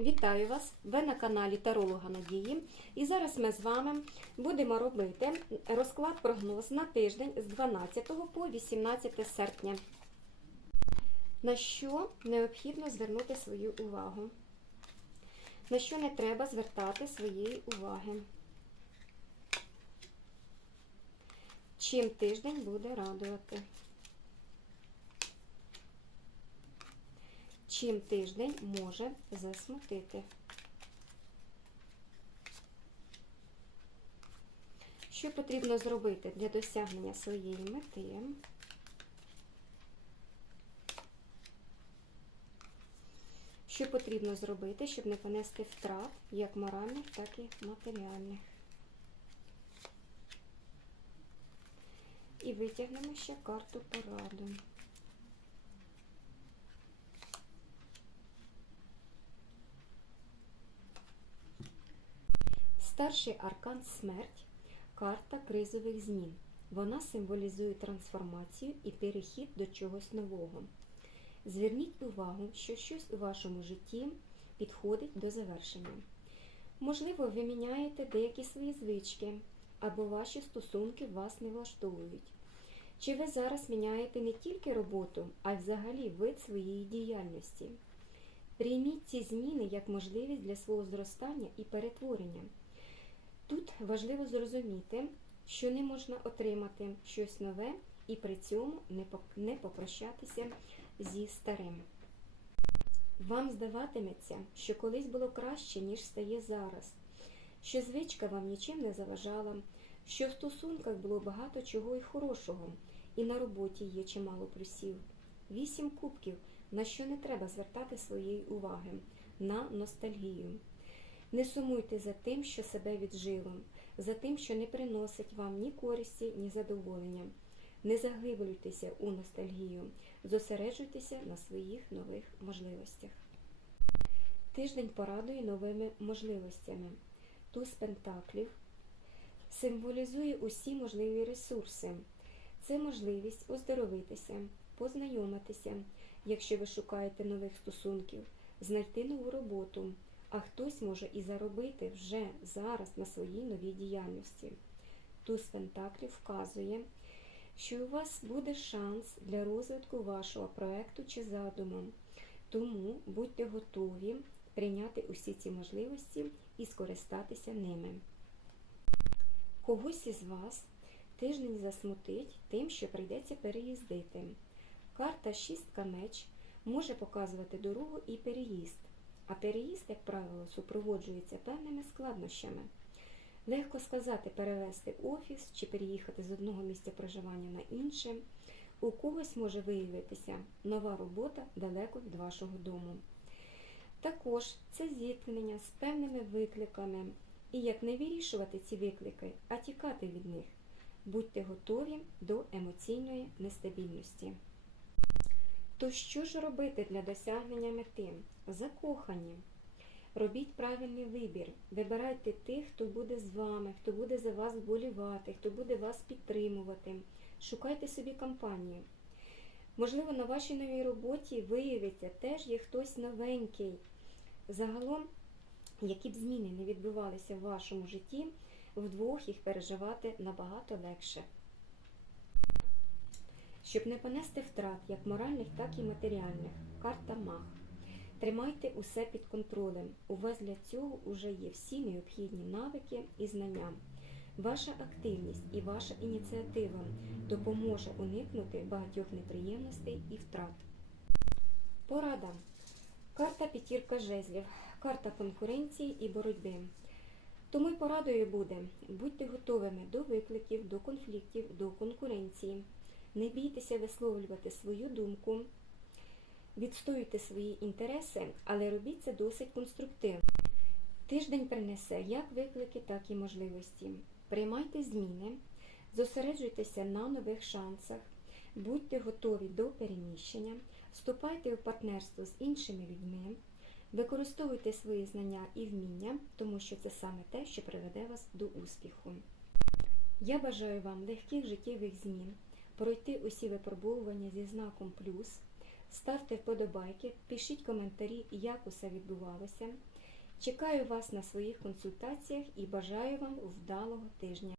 Вітаю вас! Ви на каналі Таролога Надії. І зараз ми з вами будемо робити розклад прогноз на тиждень з 12 по 18 серпня. На що необхідно звернути свою увагу? На що не треба звертати своєї уваги? Чим тиждень буде радувати? Чим тиждень може засмутити? Що потрібно зробити для досягнення своєї мети? Що потрібно зробити, щоб не понести втрат як моральних, так і матеріальних? І витягнемо ще карту пораду. Старший аркан смерть карта кризових змін. Вона символізує трансформацію і перехід до чогось нового. Зверніть увагу, що щось у вашому житті підходить до завершення. Можливо, ви міняєте деякі свої звички, або ваші стосунки вас не влаштовують. Чи ви зараз міняєте не тільки роботу, а й взагалі вид своєї діяльності? Прийміть ці зміни як можливість для свого зростання і перетворення. Тут важливо зрозуміти, що не можна отримати щось нове і при цьому не попрощатися зі старим. Вам здаватиметься, що колись було краще, ніж стає зараз, що звичка вам нічим не заважала, що в стосунках було багато чого і хорошого, і на роботі є чимало плюсів. Вісім кубків, на що не треба звертати своєї уваги, на ностальгію. Не сумуйте за тим, що себе віджило, за тим, що не приносить вам ні користі, ні задоволення. Не заглиблюйтеся у ностальгію, зосереджуйтеся на своїх нових можливостях. Тиждень порадує новими можливостями. Туз пентаклів символізує усі можливі ресурси. Це можливість оздоровитися, познайомитися, якщо ви шукаєте нових стосунків, знайти нову роботу, а хтось може і заробити вже зараз на своїй новій діяльності. Туз Пентаклів вказує, що у вас буде шанс для розвитку вашого проекту чи задуму. Тому будьте готові прийняти усі ці можливості і скористатися ними. Когось із вас тиждень засмутить тим, що прийдеться переїздити. Карта шістка меч може показувати дорогу і переїзд, а переїзд, як правило, супроводжується певними складнощами. Легко сказати перевести офіс чи переїхати з одного місця проживання на інше. У когось може виявитися нова робота далеко від вашого дому. Також це зіткнення з певними викликами, і як не вирішувати ці виклики, а тікати від них. Будьте готові до емоційної нестабільності. То що ж робити для досягнення мети? Закохані. Робіть правильний вибір. Вибирайте тих, хто буде з вами, хто буде за вас вболівати, хто буде вас підтримувати. Шукайте собі компанію. Можливо, на вашій новій роботі виявиться, теж є хтось новенький. Загалом, які б зміни не відбувалися в вашому житті, вдвох їх переживати набагато легше. Щоб не понести втрат як моральних, так і матеріальних. Карта Мах. Тримайте усе під контролем. У вас для цього вже є всі необхідні навики і знання. Ваша активність і ваша ініціатива допоможе уникнути багатьох неприємностей і втрат. Порада. Карта п'ятірка жезлів, карта конкуренції і боротьби. Тому й порадою буде будьте готовими до викликів, до конфліктів, до конкуренції. Не бійтеся висловлювати свою думку, відстоюйте свої інтереси, але робіть це досить конструктивно. Тиждень принесе як виклики, так і можливості. Приймайте зміни, зосереджуйтеся на нових шансах, будьте готові до переміщення, вступайте у партнерство з іншими людьми, використовуйте свої знання і вміння, тому що це саме те, що приведе вас до успіху. Я бажаю вам легких життєвих змін, пройти усі випробовування зі знаком плюс, ставте вподобайки, пишіть коментарі, як усе відбувалося. Чекаю вас на своїх консультаціях і бажаю вам вдалого тижня.